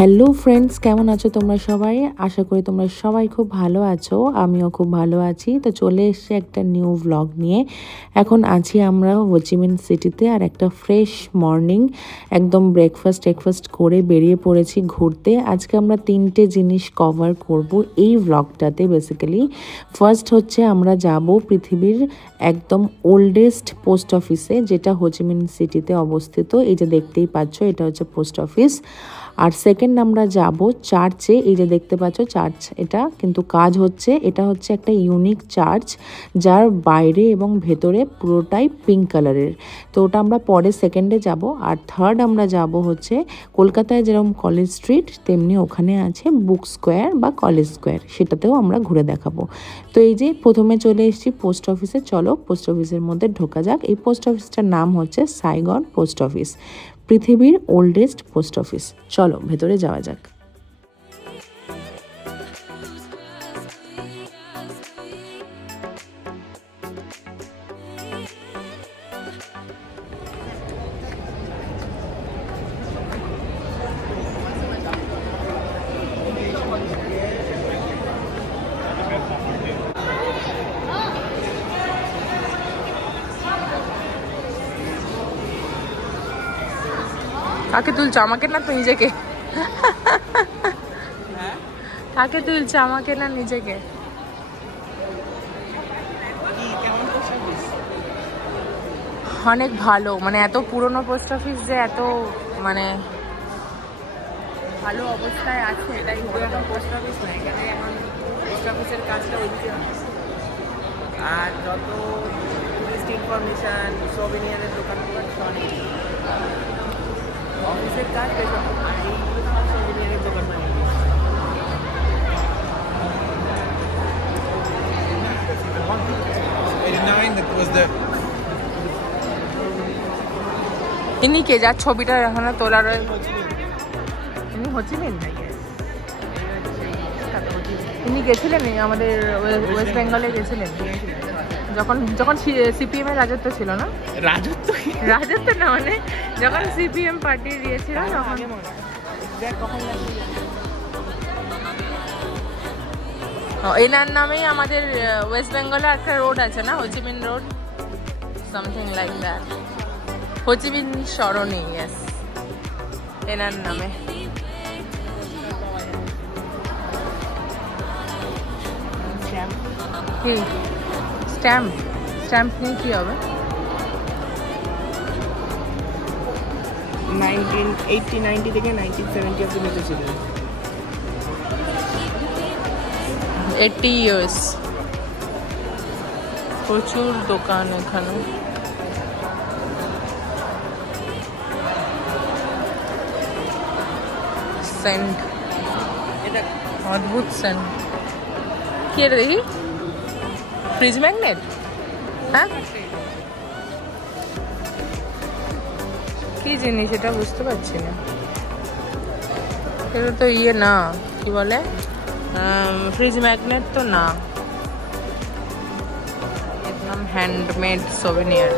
Hello friends, কেমন আছো তোমরা সবাই? আশা করি তোমরা সবাই খুব ভালো আছো। আমিও খুব ভালো আছি। তো চলে এসেছি একটা নিউ ভ্লগ নিয়ে। এখন আছি আমরা হোচিমিন সিটিতে, আর একটা ফ্রেশ মর্নিং একদম ব্রেকফাস্ট করে বেরিয়ে পড়েছি ঘুরতে। আজকে আমরা 3টে জিনিস কভার করব এই ভ্লগটাতে। বেসিক্যালি ফার্স্ট হচ্ছে আমরা যাব পৃথিবীর একদম ওল্ডেস্ট পোস্ট অফিসে, যেটা হোচিমিন সিটিতে অবস্থিত। এই যে দেখতেই পাচ্ছ, এটা হচ্ছে পোস্ট অফিস। আর সেকেন্ড আমরা যাব চার্চে। এই যে দেখতে পাচ্ছ চার্চ, এটা কিন্তু কাজ হচ্ছে। এটা হচ্ছে একটা ইউনিক চার্চ, যার বাইরে এবং ভেতরে পুরোটাই পিঙ্ক কালারের। তো ওটা আমরা পরে সেকেন্ডে যাব। আর থার্ড আমরা যাব হচ্ছে কলকাতায় যেরকম কলেজ স্ট্রিট, তেমনি ওখানে আছে বুক স্কোয়ার বা কলেজ স্কোয়ার, সেটাতেও আমরা ঘুরে দেখাবো। তো এই যে প্রথমে চলে এসেছি পোস্ট অফিসে। চলো পোস্ট অফিসের মধ্যে ঢোকা যাক। এই পোস্ট অফিসটার নাম হচ্ছে সাইগন পোস্ট অফিস, পৃথিবীর ওল্ডেস্ট পোস্ট অফিস। চলো ভেতরে যাওয়া যাক। কাকে তুলছো, আমাকে না তো নিজেকে? কাকে তুলছো, আমাকে না নিজেকে? অনেক ভালো, মানে এত পুরনো পোস্ট অফিস যে এত মানে ভালো অবস্থায় আছে, এটা কিন্তু এখন পোস্ট অফিস না। এখানে এখন পোস্ট অফিসের কাজটা ওইদিকে, আর যত টুরিস্ট ইনফরমেশন, সোভেনিয়ারের দোকানগুলো সব অফিসের কাজ পেছন, আর এইগুলো সব সোভেনিয়ারের দোকান বানিয়ে দিয়েছে। 89 that was the ইনি কে, যার ছবিটা এখানে তোলা রয়েছে? ইনি হোচিমিন নাকি? ইনি গেছিলেন আমাদের ওয়েস্ট বেঙ্গলে, গেছিলেন যখন যখন সিপিএম এর রাজত্ব ছিল না? রাজত্ব না, মানে যখন সিপিএম পার্টি দিয়েছিল তখন। এনার নামেই আমাদের ওয়েস্ট বেঙ্গলে একটা রোড আছে না, Ho Chi Minh road, something like that. Ho Chi Minh Sarani, yes, এনার নামে। কি স্ট্যাম্প? স্ট্যাম্প নিয়ে কি হবে? 1980-90 থেকে 1970 অব্দি বেঁচে ছিলেন। 80 years। প্রচুর দোকান এখানে। সেন্ট, এটা অদ্ভুত সেন্ট। কি এটা দেখি? Fridge magnet? হ্যাঁ, কি জিনিস এটা বুঝতে পারছি না। এটা তো ইয়ে না, কি বলে, ফ্রিজ ম্যাগনেট তো না। একদম হ্যান্ডমেড সোভেনিয়ার।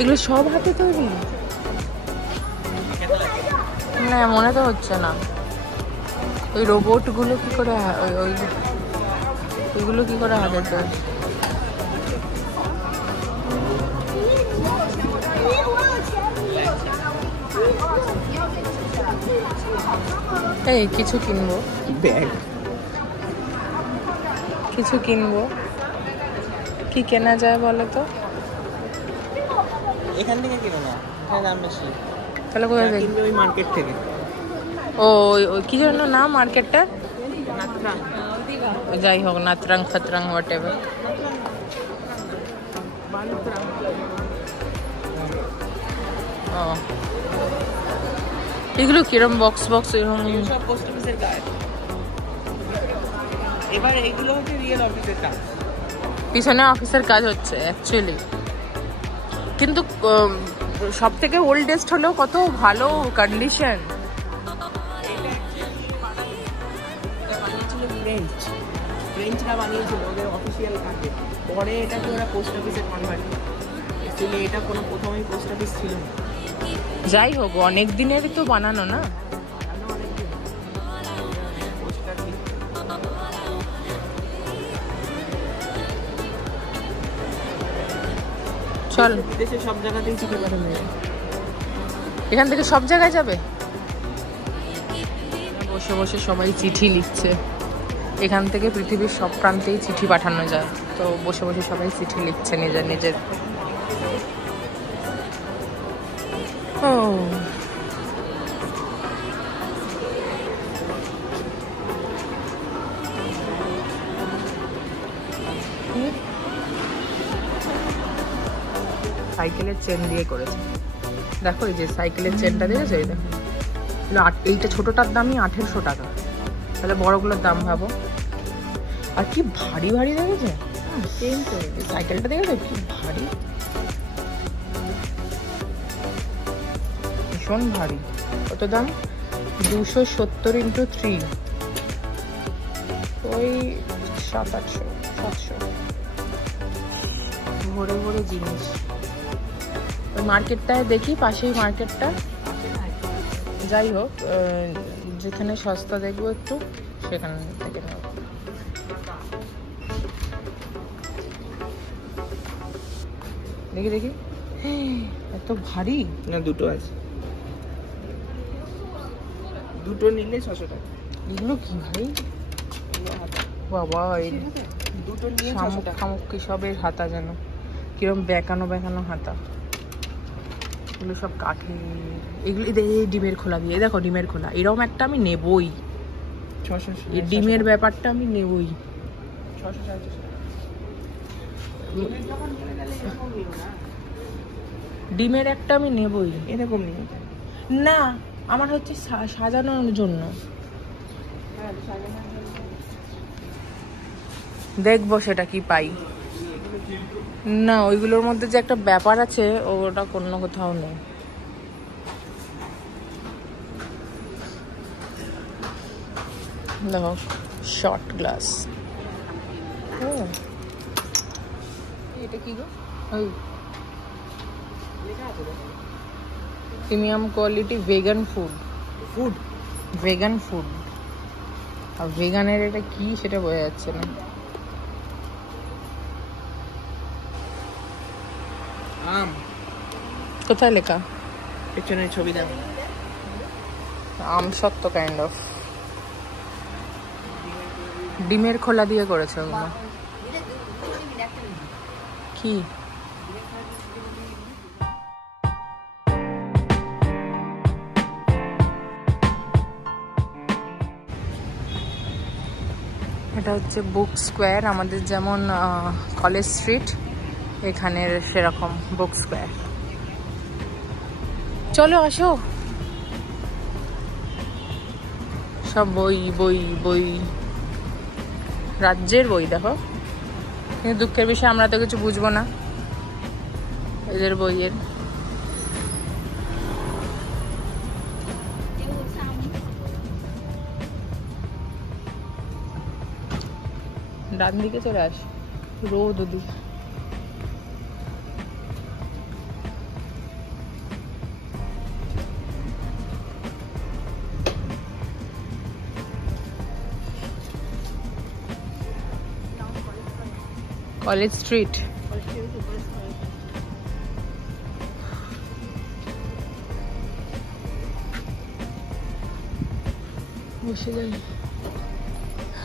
এগুলো সব হাতে তৈরি? না, মনে তো হচ্ছে না। ওই রোবটগুলো কি করে, ওইগুলো কি করে হাতে তৈরি? এই কিছু কিনবো, ব্যাগ কিছু কিনবো। কি কেনা যায় বলো তো? এখান থেকে কিনো না, এখানে দাম বেশি। তাহলে কোথায় থেকে কিনবে? ওই মার্কেট থেকে। ও, ওই কি জন্য না মার্কেটটা? নাত্রাং। যাই হোক, নাত্রাং খাত্রাং হোয়াট এভার। ও, এগুলো কিরম বক্স বক্স এরকম? সব পোস্ট অফিসের কাজ। এবার এইগুলো হচ্ছে রিয়েল অফিসের কাজ। পিছনে অফিসের কাজ হচ্ছে অ্যাকচুয়ালি, কিন্তু সব থেকে ওল্ডেস্ট হলেও কত ভালো কন্ডিশন। ফ্রেঞ্চরা বানিয়েছিল ওদের অফিসিয়াল কাজে, পরে এটাকে ওরা পোস্ট অফিসে কনভার্ট করে। অ্যাকচুয়ালি এটা কোনো প্রথমেই পোস্ট অফিস ছিল না। যাই হোক, অনেক দিনেরই তো বানানো না। চল, দেশের সব জায়গাতেই চিঠি পাঠানো যায়। এখান থেকে সব জায়গায় যাবে। বসে বসে সবাই চিঠি লিখছে। এখান থেকে পৃথিবীর সব প্রান্তেই চিঠি পাঠানো যায়, তো বসে বসে সবাই চিঠি লিখছে নিজের নিজের। ও সাইকেলের চেন দিয়ে করেছে, দেখো এই যে সাইকেলের চেনটা দেখেছো, এই দেখো এইটা ছোটটার দামই 1800 টাকা, তাহলে বড়গুলোর দাম ভাবো। আর কি ভারী ভারী দেখেছে চেন, তো সাইকেলটা দেখেছো কি ভারী, ভীষণ ভারী। কত দাম? 270 × 3, ওই 700-800 700। ভরে ভরে জিনিস। ওই মার্কেটটায় দেখি, পাশেই মার্কেটটা, যাই হোক যেখানে সস্তা দেখবো একটু সেখান থেকে নেব। দেখি দেখি, এত ভারী না, দুটো আছে, দুটো নিলে 600 টাকা। এগুলো কি ভাই বাবা, এই দুটো নিয়ে শামুক খামুক কি সবের হাতা, যেন কিরম বেঁকানো বেঁকানো হাতা। এগুলো সব কাঠের। এগুলো এই ডিমের খোলা দিয়ে, দেখো ডিমের খোলা, এরকম একটা আমি নেবই। 600, এই ডিমের ব্যাপারটা আমি নেবই। 600। ডিমের একটা আমি নেবই, এরকম নিয়ে না আমার হচ্ছে সাজানোর জন্য। দেখবো সেটা কি পাই। না ওইগুলোর মধ্যে যে একটা ব্যাপার আছে, ওটা কোনো কোথাও নেই। দেখো শর্ট গ্লাস, এটা কি গো? ওই premium quality vegan food, vegan food. আর ভেগানের এটা কি সেটা বোঝা যাচ্ছে না। আম কোথায় লেখা? পেছনের ছবি দেখো, আম সত্য কাইন্ড অফ। ডিমের খোলা দিয়ে করেছে ওগুলো। কি এটা হচ্ছে বুক স্কোয়ার, আমাদের যেমন কলেজ স্ট্রিট, এখানের সেরকম বুক স্কোয়ার। চলো আসো, সব বই বই বই, রাজ্যের বই দেখো। কিন্তু দুঃখের বিষয় আমরা তো কিছু বুঝবো না এদের বইয়ের। ডান দিকে চলে আস, রোদ ওদিকে। কলেজ স্ট্রিট, বসে যাই,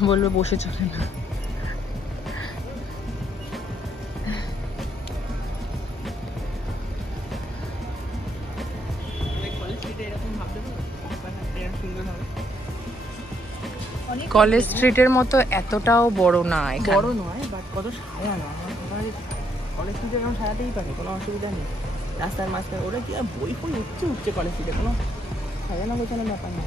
বলবে বসে চলে না। কলেজ স্ট্রিটের মতো এতটাও বড় না, বড় নয়, বাট কত সাজানো। কলেজ স্ট্রিটে এরকম সাজাতেই পারে, কোনো অসুবিধা নেই। রাস্তার মাঝখানে ওরা কি আর বই ফই উঠছে কলেজ স্ট্রিটে, কোনো সাজানো গোছানো ব্যাপার না।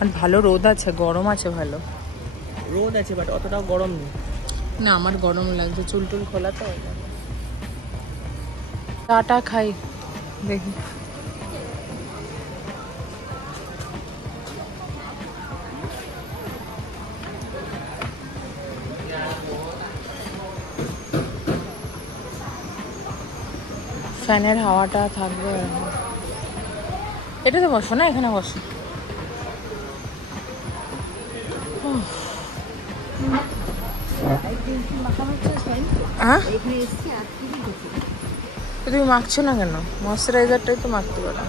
আর ভালো রোদ আছে, গরম আছে, ভালো রোদ আছে, বাট অতটাও গরম নেই। না আমার গরম লাগছে, চুল টুল খোলা তো। চাটা খাই দেখি। ফ্যানের হাওয়াটা থাকবে। এটাতে বসো না, এখানে বসো। হ্যাঁ তুমি মাখছো না কেন? ময়শ্চারাইজারটাই তো মাখতে পারো।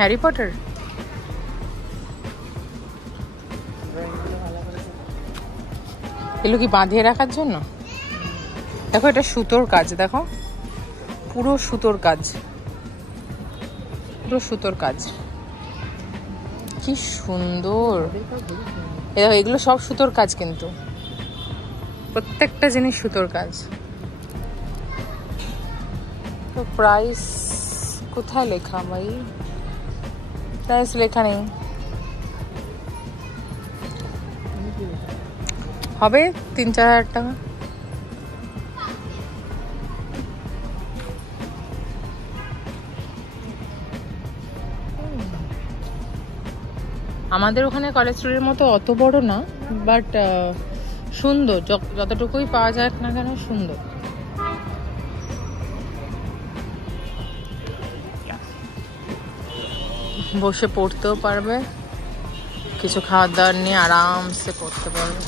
হ্যারি পটার এগুলো কি বাঁধিয়ে রাখার জন্য? দেখো এটা সুতোর কাজ, দেখো পুরো সুতোর কাজ, পুরো সুতোর কাজ, কি সুন্দর। দেখো এগুলো সব সুতোর কাজ, কিন্তু প্রত্যেকটা জিনিস সুতোর কাজ। তো প্রাইস কোথায় লেখা ভাই? প্রাইস লেখা নেই। হবে 3-4 হাজার টাকা। আমাদের ওখানে কলেজ স্ট্রিটের মতো অত বড় না, বাট সুন্দর, যতটুকুই পাওয়া যায় না কেন সুন্দর। বসে পড়তেও পারবে, কিছু খাওয়ার দাওয়ার নিয়ে আরামসে পড়তে পারবে।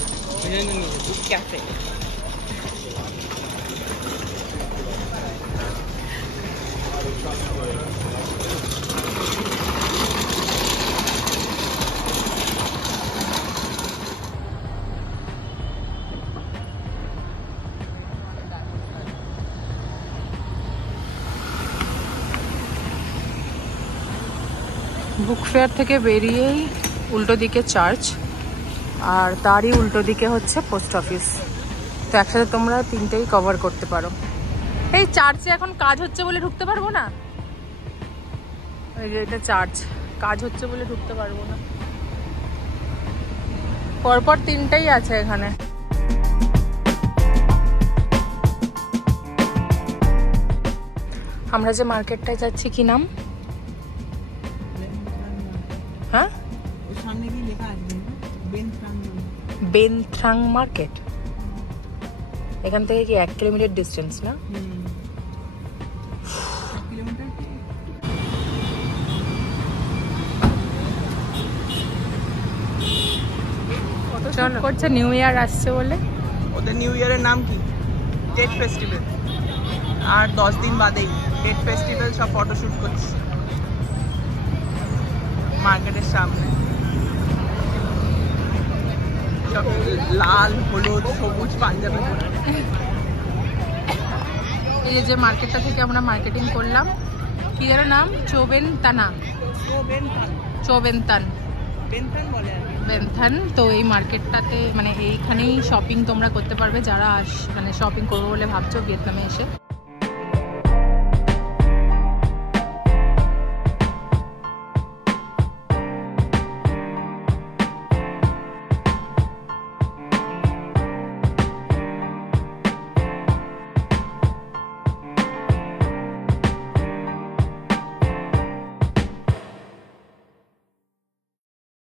বুক ফেয়ার থেকে বেরিয়েই উল্টো দিকে চার্চ, আর তারই উল্টো দিকে হচ্ছে পোস্ট অফিস। তো একসাথে তোমরা তিনটেই কভার করতে পারো। এই চার্চে এখন কাজ হচ্ছে বলে ঢুকতে পারবো না। এই যে এটা চার্চ, কাজ হচ্ছে বলে ঢুকতে পারবো না। পরপর তিনটেই আছে এখানে। আমরা যে মার্কেটটায় যাচ্ছি কি নাম? হ্যাঁ, সামনে কি লেখা আছে? বেনথ্রাং মার্কেট। এখান থেকে কি 1 কিলোমিটার ডিস্টেন্স না? চলো করছে নিউ ইয়ার আসছে বলে। ওদের নিউ ইয়ারের নাম কি? Date festival. আর 10 দিন বাদেই ডেট ফেস্টিভ্যাল সব ফটোশুট করছে মার্কেটের সামনে। সব লাল হলুদ সবুজ পাঞ্জাবি পরে। এই যে মার্কেটটা থেকে আমরা মার্কেটিং করলাম, কি এর নাম? চোবেনতান বেনথান। তো এই মার্কেটটাতে মানে এইখানেই শপিং তোমরা করতে পারবে যারা মানে শপিং করবো বলে ভাবছো ভিয়েতনামে এসে।